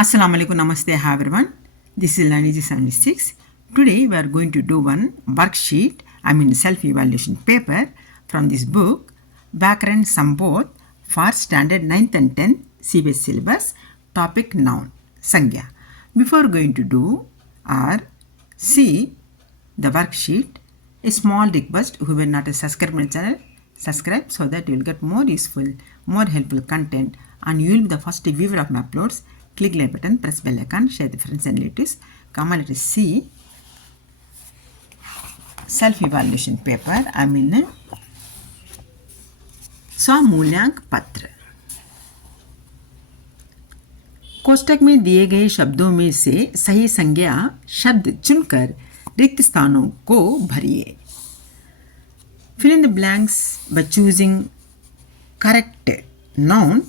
Assalamu alaikum, namaste, hi everyone. This is Laniji 76. Today we are going to do one worksheet, self-evaluation paper from this book, Vyakaran Sambodh for Standard 9th and 10th CBSE syllabus, topic noun, Sangya. Before going to do or see the worksheet, a small request, who will not subscribe my channel, subscribe so that you will get more useful, more helpful content and you will be the first viewer of my uploads. Click like button, press bell icon, share with friends and relatives. Come on, let us see self-evaluation paper. स्वमूल्यांक पत्र. कोष्टक में दिए गए शब्दों में से सही संज्ञा शब्द चुनकर रिक्त स्थानों को भरिए. Fill in the blanks by choosing correct noun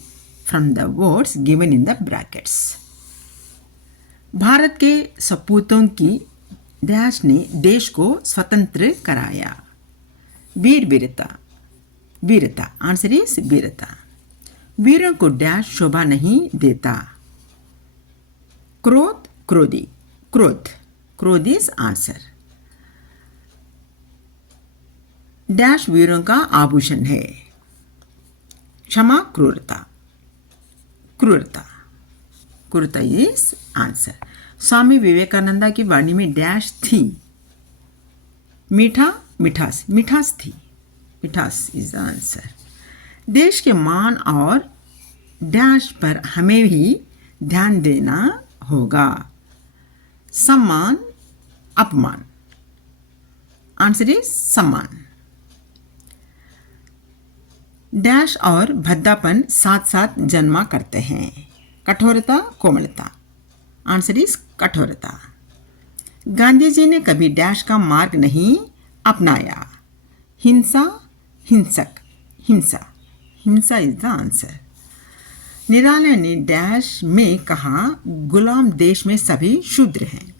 from the words given in the brackets. Bharat के सपूतों की डैश ने देश को स्वतंत्र कराया. वीर वीरता. वीरता. आंसर इज वीरता. वीरों को डैश शोभा नहीं देता. क्रोध क्रोधी. क्रोध. क्रोध इज आंसर. डैश वीरों का आभूषण है. क्षमा क्रूरता. क्रूरता. क्रूरता इज आंसर. स्वामी विवेकानंद की वाणी में डैश थी. मीठा मिठास. मिठास थी. मिठास इज आंसर. देश के मान और डैश पर हमें भी ध्यान देना होगा. सम्मान अपमान. आंसर इज सम्मान. डैश और भद्दापन साथ साथ जन्मा करते हैं. कठोरता कोमलता. आंसर इज कठोरता. गांधी जी ने कभी डैश का मार्ग नहीं अपनाया. हिंसा हिंसक. हिंसा. हिंसा इज द आंसर. निराला ने डैश में कहा गुलाम देश में सभी शूद्र हैं.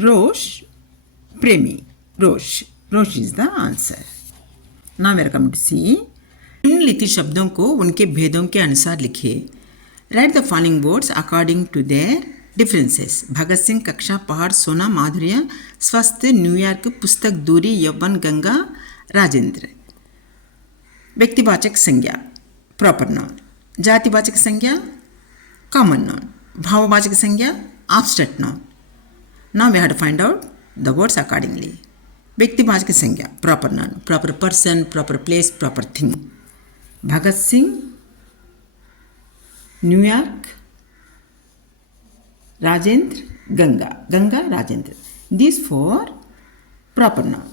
रोष प्रेमी. रोष. रोष is the answer. Now we are coming to C. निम्नलिखित शब्दों को उनके भेदों के अनुसार लिखिए. Write the following words according to their differences. Bhagat Singh, कक्षा, पहाड़, सोना, माधुर्य, स्वस्थ, न्यूयॉर्क, पुस्तक, दूरी, यौवन, गंगा, राजेंद्र. व्यक्तिवाचक संज्ञा प्रॉपर नाउन. जातिवाचक संज्ञा कॉमन नाउन. भाववाचक संज्ञा abstract noun. Now we have to find out the words accordingly. व्यक्तिवाचक संज्ञा proper noun. Proper person, proper place, proper thing. Bhagat Singh, New York, Rajendra, Ganga. Ganga, Rajendra. This for proper noun.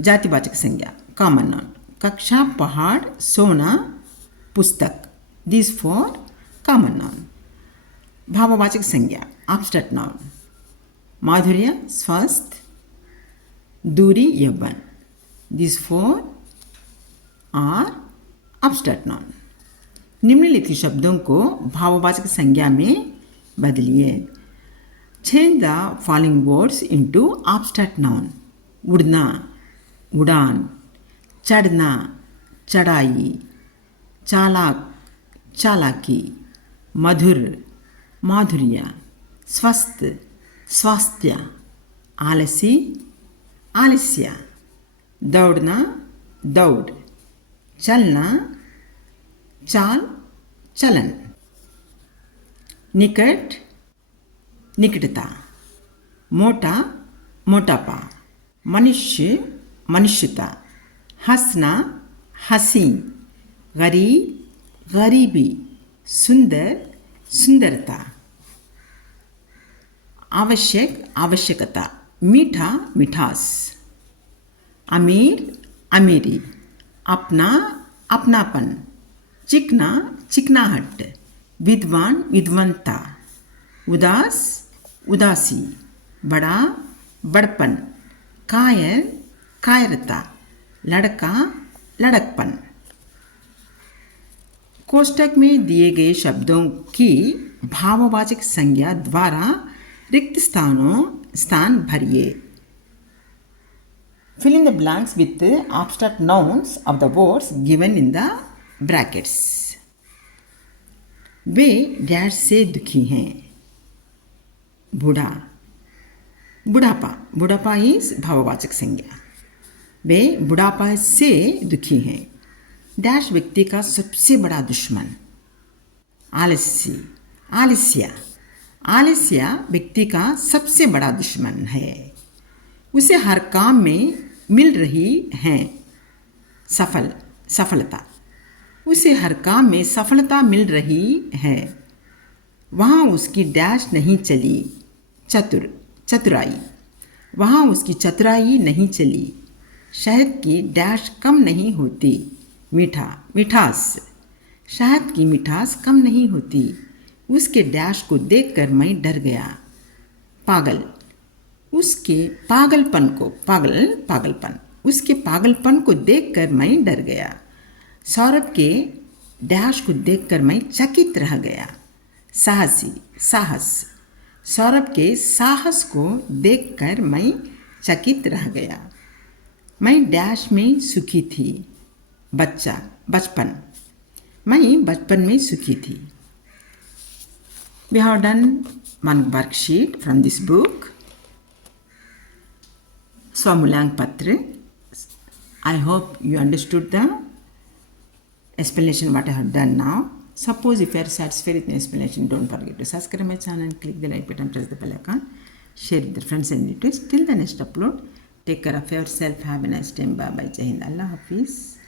जातिवाचक संज्ञा कॉमन नाउन. कक्षा, पहाड़, सोना, पुस्तक. This for common noun. भाववाचक संज्ञा एब्स्ट्रैक्ट नाउन. माधुर्य, स्वस्थ, दूरी, यौवन. This for are abstract noun. निम्नलिखित शब्दों को भाववाचक संज्ञा में बदलिए. Change the following words into abstract noun. उड़ना उड़ान. चढ़ना चढ़ाई. चालाक चालाकी. मधुर माधुर्य. स्वस्थ स्वास्थ्य. आलसी आलस्य. दौड़ना दौड़. चलना चाल चलन. निकट निकटता. मोटा मोटापा. मनुष्य मनुष्यता. हंसना हंसी. गरीब गरीबी. सुंदर सुंदरता. आवश्यक आवश्यकता. मीठा मिठास. अमीर अमीरी. अपना अपनापन. चिकना चिकनाहट. विद्वान विद्वंता. उदास उदासी. बड़ा बड़पन. कायर कायरता. लड़का लड़कपन. कोष्टक में दिए गए शब्दों की भाववाचक संज्ञा द्वारा रिक्त स्थान भरिए. Fill in the blanks with the abstract nouns of the words given in the brackets. Way dash से दुखी हैं. बूढ़ा, बुढ़ापा, बुढ़ापा इज भाववाचक संज्ञा. वे बुढ़ापा से दुखी हैं. डैश व्यक्ति का सबसे बड़ा दुश्मन. आलस्य, आलस्य, आलस्य व्यक्ति का सबसे बड़ा दुश्मन है. उसे हर काम में मिल रही है सफलता. उसे हर काम में सफलता मिल रही है. वहाँ उसकी डैश नहीं चली. चतुराई, वहाँ उसकी चतुराई नहीं चली. शहद की डैश कम नहीं होती. मिठास, शहद की मिठास कम नहीं होती. उसके डैश को देखकर मैं डर गया. पागल, उसके पागलपन, उसके पागलपन को देखकर मैं डर गया. सौरभ के डैश को देखकर मैं चकित रह गया. साहसी, साहस, सौरभ के साहस को देखकर मैं चकित रह गया. मैं डैश में सुखी थी. बचपन, मैं बचपन में सुखी थी. We have done one worksheet from this book, Swamoolyang Patra. I hope you understood the explanation what I have done now. Suppose if you are satisfied with the explanation, don't forget to subscribe my channel, click the like button, press the bell icon, share with your friends and relatives. Till the next upload, take care of yourself. Have a nice time. Bye bye. Jai Hind. Allah Hafiz.